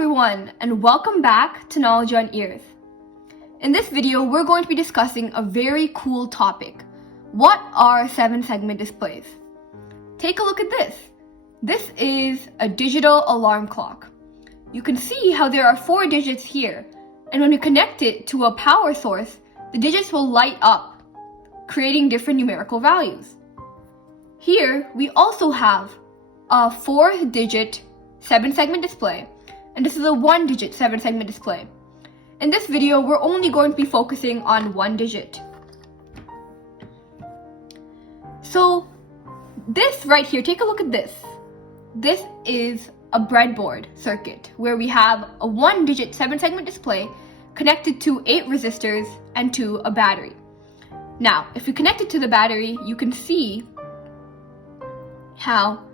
everyone, and welcome back to Knowledge on Ears. In this video, we're going to be discussing a very cool topic. What are 7-segment displays? Take a look at this. This is a digital alarm clock. You can see how there are 4 digits here, and when you connect it to a power source, the digits will light up, creating different numerical values. Here, we also have a 4-digit 7-segment display, and this is a 1-digit 7-segment display. In this video, we're only going to be focusing on 1 digit. So this right here, take a look at this. This is a breadboard circuit where we have a 1-digit 7-segment display connected to 8 resistors and to a battery. Now, if you connect it to the battery, you can see how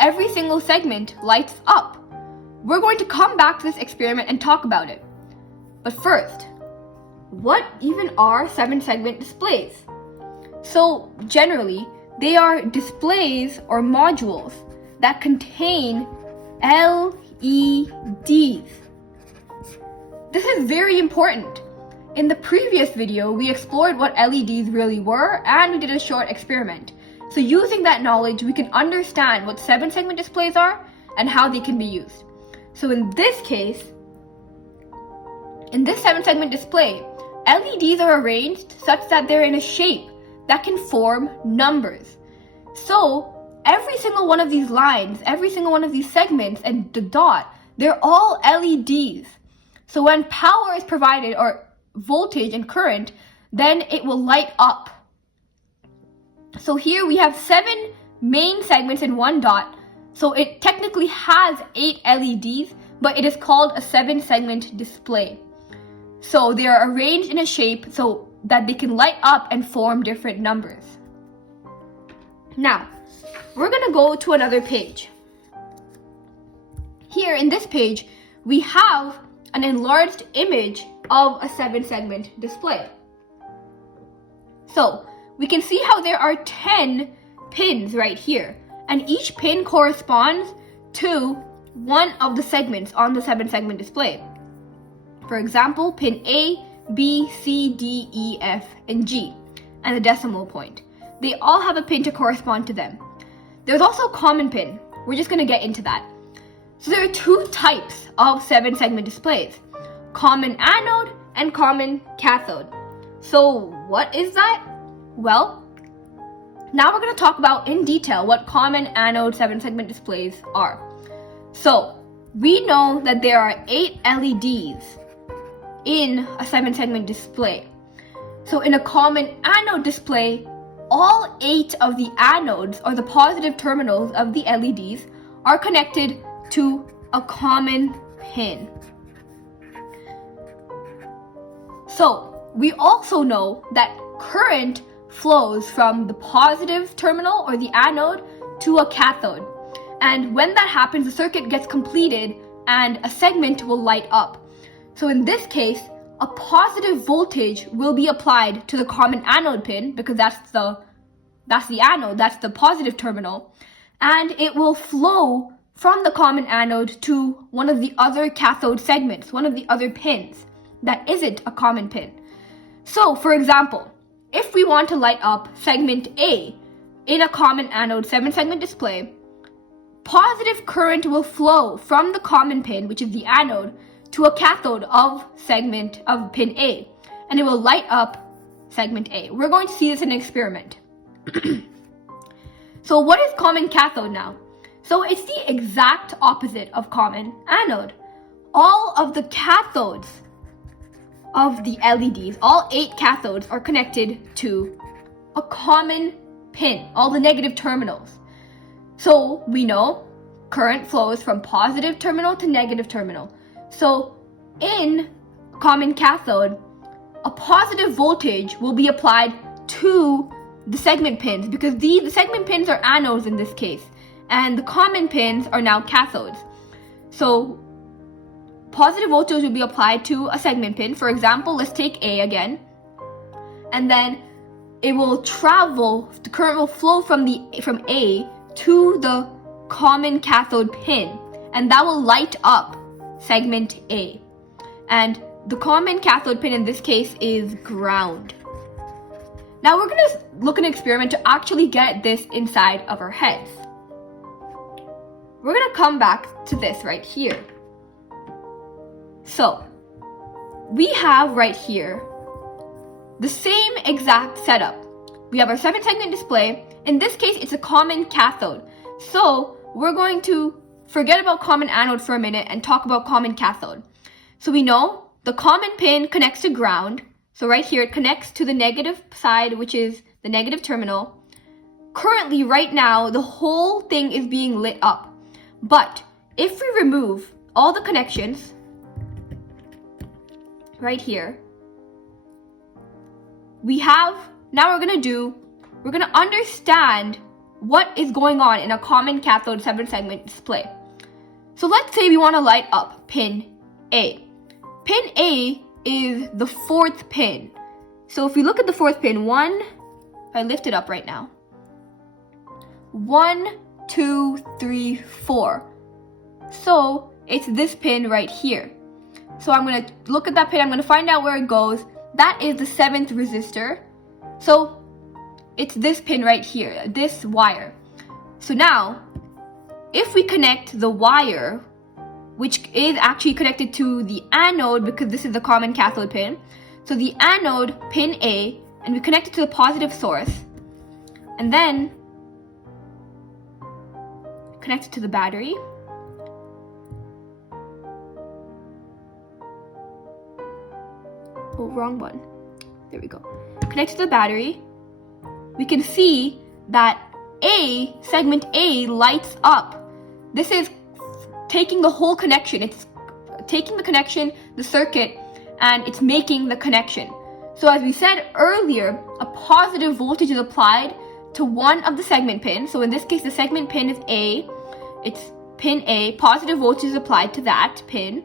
every single segment lights up. We're going to come back to this experiment and talk about it. But first, what even are 7-segment displays? So generally, they are displays or modules that contain LEDs. This is very important. In the previous video, we explored what LEDs really were and we did a short experiment. So using that knowledge, we can understand what 7-segment displays are and how they can be used. So in this case, in this 7-segment display, LEDs are arranged such that they're in a shape that can form numbers. So every single one of these lines, every single one of these segments and the dot, they're all LEDs. So when power is provided or voltage and current, then it will light up. So here we have 7 main segments in one dot. So it technically has 8 LEDs, but it is called a 7-segment display. So they are arranged in a shape so that they can light up and form different numbers. Now, we're going to go to another page. Here in this page, we have an enlarged image of a 7-segment display. So we can see how there are 10 pins right here, and each pin corresponds to one of the segments on the 7-segment display. For example, pin A, B, C, D, E, F, and G, and the decimal point. They all have a pin to correspond to them. There's also a common pin. We're just going to get into that. So there are 2 types of 7-segment displays: common anode and common cathode. So what is that? Well, now we're going to talk about in detail what common anode 7-segment displays are. So we know that there are 8 LEDs in a 7-segment display. So in a common anode display, all 8 of the anodes or the positive terminals of the LEDs are connected to a common pin. So we also know that current flows from the positive terminal or the anode to a cathode. And when that happens, the circuit gets completed and a segment will light up. So in this case, a positive voltage will be applied to the common anode pin because that's the anode, that's the positive terminal, and it will flow from the common anode to one of the other cathode segments, one of the other pins that isn't a common pin. So for example, if we want to light up segment A in a common anode 7-segment display, positive current will flow from the common pin, which is the anode, to a cathode of segment of pin A, and it will light up segment A. We're going to see this in an experiment. So what is common cathode now? So it's the exact opposite of common anode. All of the cathodes of the LEDs, all 8 cathodes, are connected to a common pin, all the negative terminals. So we know current flows from positive terminal to negative terminal. So in common cathode, a positive voltage will be applied to the segment pins because the segment pins are anodes in this case, and the common pins are now cathodes. So positive voltage will be applied to a segment pin. For example, let's take A again, and then it will travel, the current will flow from A to the common cathode pin, and that will light up segment A. And the common cathode pin in this case is ground. Now we're going to look at an experiment to actually get this inside of our heads. We're going to come back to this right here. So, we have right here the same exact setup. We have our 7-segment display. In this case, it's a common cathode. So, we're going to forget about common anode for a minute and talk about common cathode. So we know the common pin connects to ground. So right here, it connects to the negative side, which is the negative terminal. Currently, right now, the whole thing is being lit up. But if we remove all the connections right here, now we're going to understand what is going on in a common cathode 7-segment display. So let's say we want to light up pin A. Pin A is the 4th pin. So if we look at the 4th pin, I lift it up right now. 1, 2, 3, 4. So it's this pin right here. So I'm going to look at that pin, I'm going to find out where it goes. That is the 7th resistor. So it's this pin right here, this wire. So now, if we connect the wire, which is actually connected to the anode because this is the common cathode pin. So the anode, pin A, and we connect it to the positive source. And then connect it to the battery. Oh, wrong one. There we go. Connect to the battery. We can see that segment A lights up. This is taking the whole connection. It's taking the connection, the circuit, and it's making the connection. So as we said earlier, a positive voltage is applied to one of the segment pins. So in this case, the segment pin is A. It's pin A. Positive voltage is applied to that pin.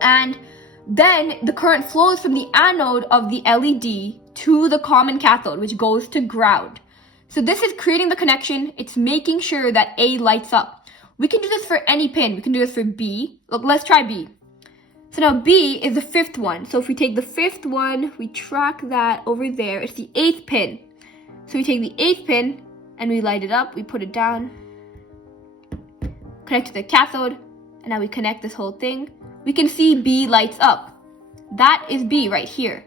And then the current flows from the anode of the LED to the common cathode, which goes to ground. So this is creating the connection. It's making sure that A lights up. We can do this for any pin. We can do this for B. Look, let's try B. So now B is the 5th one. So if we take the 5th one, we track that over there. It's the 8th pin. So we take the 8th pin and we light it up. We put it down, connect to the cathode, and now we connect this whole thing. We can see B lights up. That is B right here.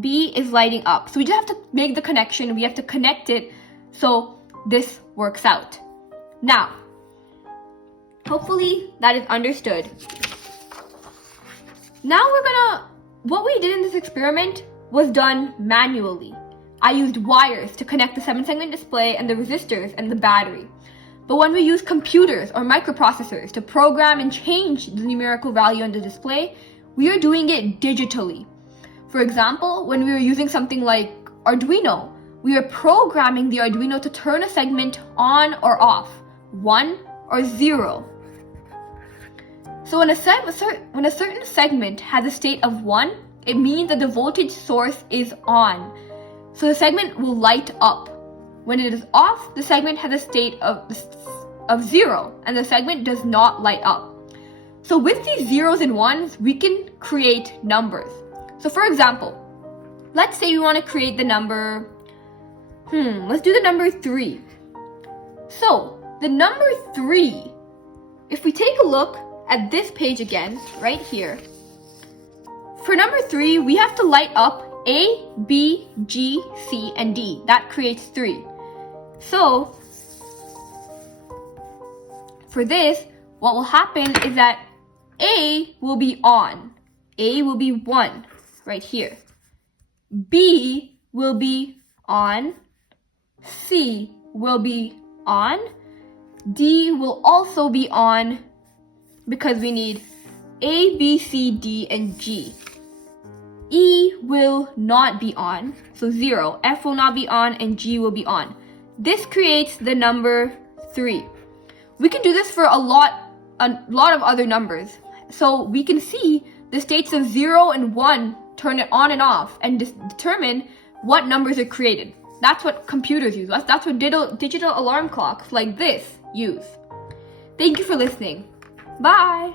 B is lighting up. So we just have to make the connection. We have to connect it so this works out. Now, hopefully that is understood. Now what we did in this experiment was done manually. I used wires to connect the 7-segment display and the resistors and the battery. But when we use computers or microprocessors to program and change the numerical value on the display, we are doing it digitally. For example, when we were using something like Arduino, we are programming the Arduino to turn a segment on or off, 1 or 0. So when a certain segment has a state of 1, it means that the voltage source is on. So the segment will light up. When it is off, the segment has a state of 0, and the segment does not light up. So with these zeros and ones, we can create numbers. So for example, let's say we want to create the number, let's do the number 3. So the number 3, if we take a look at this page again, right here, for number 3, we have to light up A, B, G, C, and D. That creates 3. So for this, what will happen is that A will be on. A will be 1 right here. B will be on. C will be on. D will also be on because we need A, B, C, D, and G. E will not be on, so 0. F will not be on, and G will be on. This creates the number 3. We can do this for a lot of other numbers. So we can see the states of 0 and 1, turn it on and off, and determine what numbers are created. That's what computers use. That's what digital alarm clocks like this use. Thank you for listening. Bye!